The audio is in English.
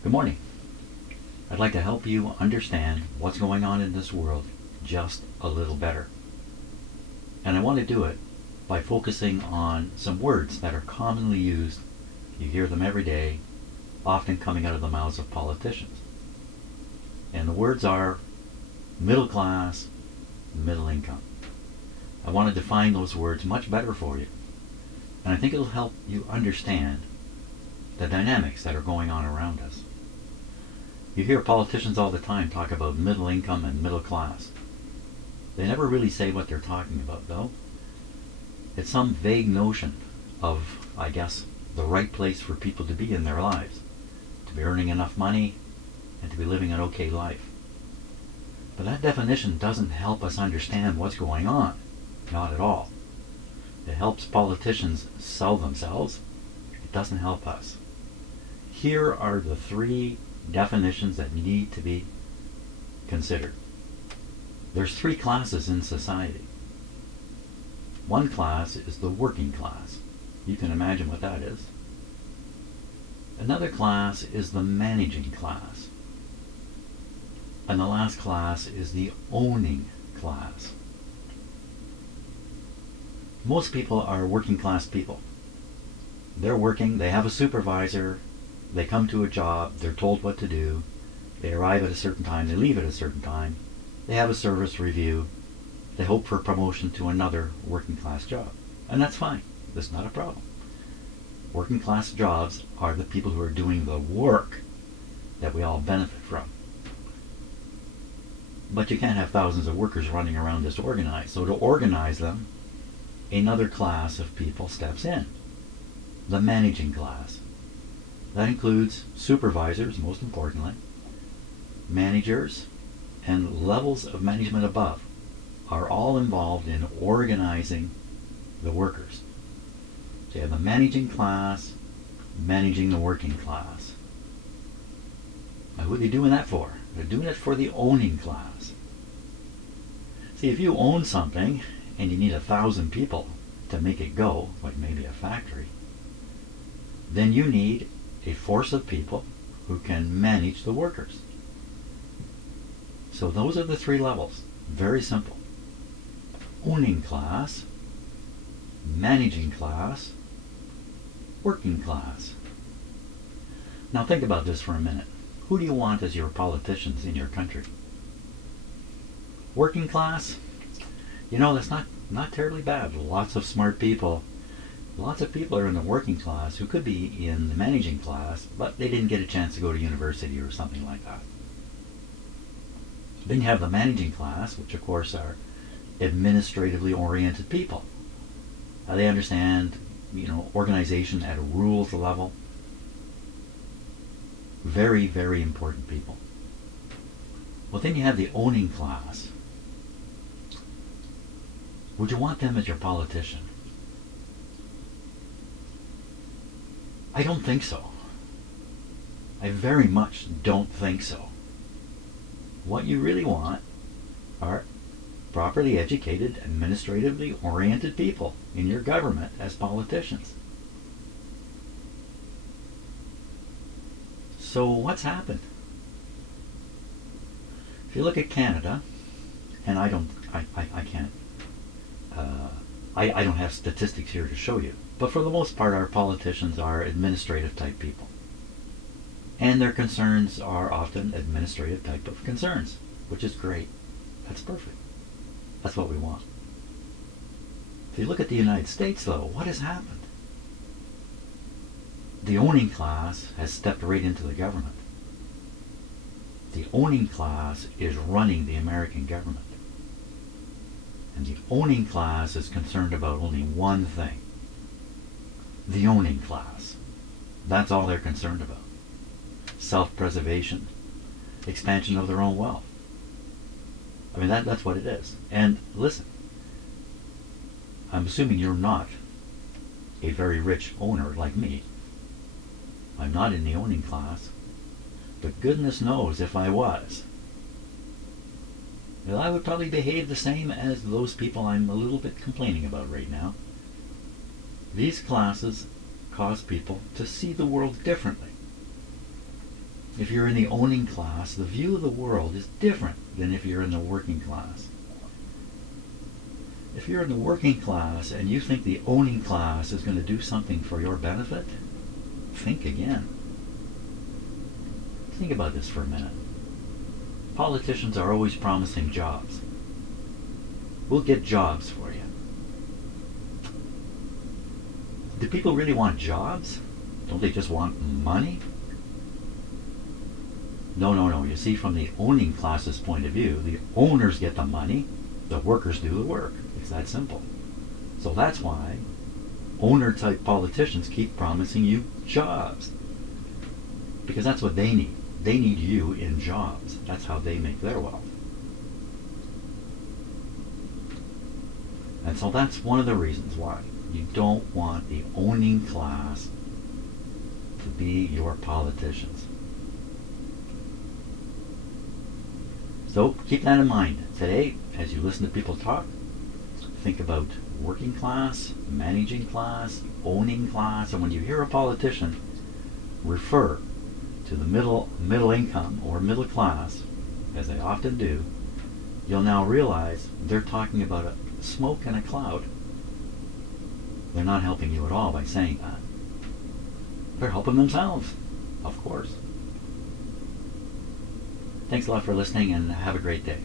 Good morning. I'd like to help you understand what's going on in this world just a little better. And I want to do it by focusing on some words that are commonly used. You hear them every day, often coming out of the mouths of politicians. And the words are middle class, middle income. I want to define those words much better for you. And I think it'll help you understand the dynamics that are going on around us. You hear politicians all the time talk about middle income and middle class. They never really say what they're talking about, though. It's some vague notion of, I guess, the right place for people to be in their lives, to be earning enough money and to be living an okay life. But that definition doesn't help us understand what's going on. Not at all. It helps politicians sell themselves. It doesn't help us. Here are the three definitions that need to be considered. There's three classes in society. One class is the working class. You can imagine what that is. Another class is the managing class. And the last class is the owning class. Most people are working class people. They're working, they have a supervisor, they come to a job, they're told what to do, they arrive at a certain time, they leave at a certain time, they have a service review, they hope for promotion to another working class job. And that's fine. That's not a problem. Working class jobs are the people who are doing the work that we all benefit from. But you can't have thousands of workers running around disorganized. So to organize them, another class of people steps in. The managing class. That includes supervisors, most importantly, managers, and levels of management above are all involved in organizing the workers. So you have the managing class managing the working class. Now who are they doing that for? They're doing it for the owning class. See, if you own something and you need 1,000 people to make it go, like maybe a factory, then you need a force of people who can manage the workers. So those are the three levels. Very simple. Owning class, managing class, working class. Now think about this for a minute. Who do you want as your politicians in your country? Working class? You know, that's not terribly bad. Lots of smart people. Lots of people are in the working class who could be in the managing class, but they didn't get a chance to go to university or something like that. Then you have the managing class, which of course are administratively oriented people. They understand, organization at a rules level. Very, very important people. Well, then you have the owning class. Would you want them as your politician? I don't think so. I very much don't think so. What you really want are properly educated, administratively oriented people in your government as politicians. So what's happened? If you look at Canada, and I don't have statistics here to show you, but for the most part our politicians are administrative type people. And their concerns are often administrative type of concerns, which is great. That's perfect. That's what we want. If you look at the United States, though, what has happened? The owning class has stepped right into the government. The owning class is running the American government. And the owning class is concerned about only one thing. The owning class. That's all they're concerned about. Self-preservation, expansion of their own wealth. I mean, that's what it is. And listen, I'm assuming you're not a very rich owner like me. I'm not in the owning class. But goodness knows if I was, well, I would probably behave the same as those people I'm a little bit complaining about right now. These classes cause people to see the world differently. if you're in the owning class, the view of the world is different than if you're in the working class. If you're in the working class and you think the owning class is going to do something for your benefit, think again. Think about this for a minute. Politicians are always promising jobs. We'll get jobs for you. Do people really want jobs? Don't they just want money? No, no, no. You see, from the owning class's point of view, the owners get the money, the workers do the work. It's that simple. So that's why owner-type politicians keep promising you jobs. Because that's what they need. They need you in jobs. That's how they make their wealth. And so that's one of the reasons why you don't want the owning class to be your politicians. So keep that in mind. Today, as you listen to people talk, think about working class, managing class, owning class, and when you hear a politician refer to the middle income or middle class, as they often do, you'll now realize they're talking about a smoke and a cloud. They're not helping you at all by saying that. They're helping themselves, of course. Thanks a lot for listening and have a great day.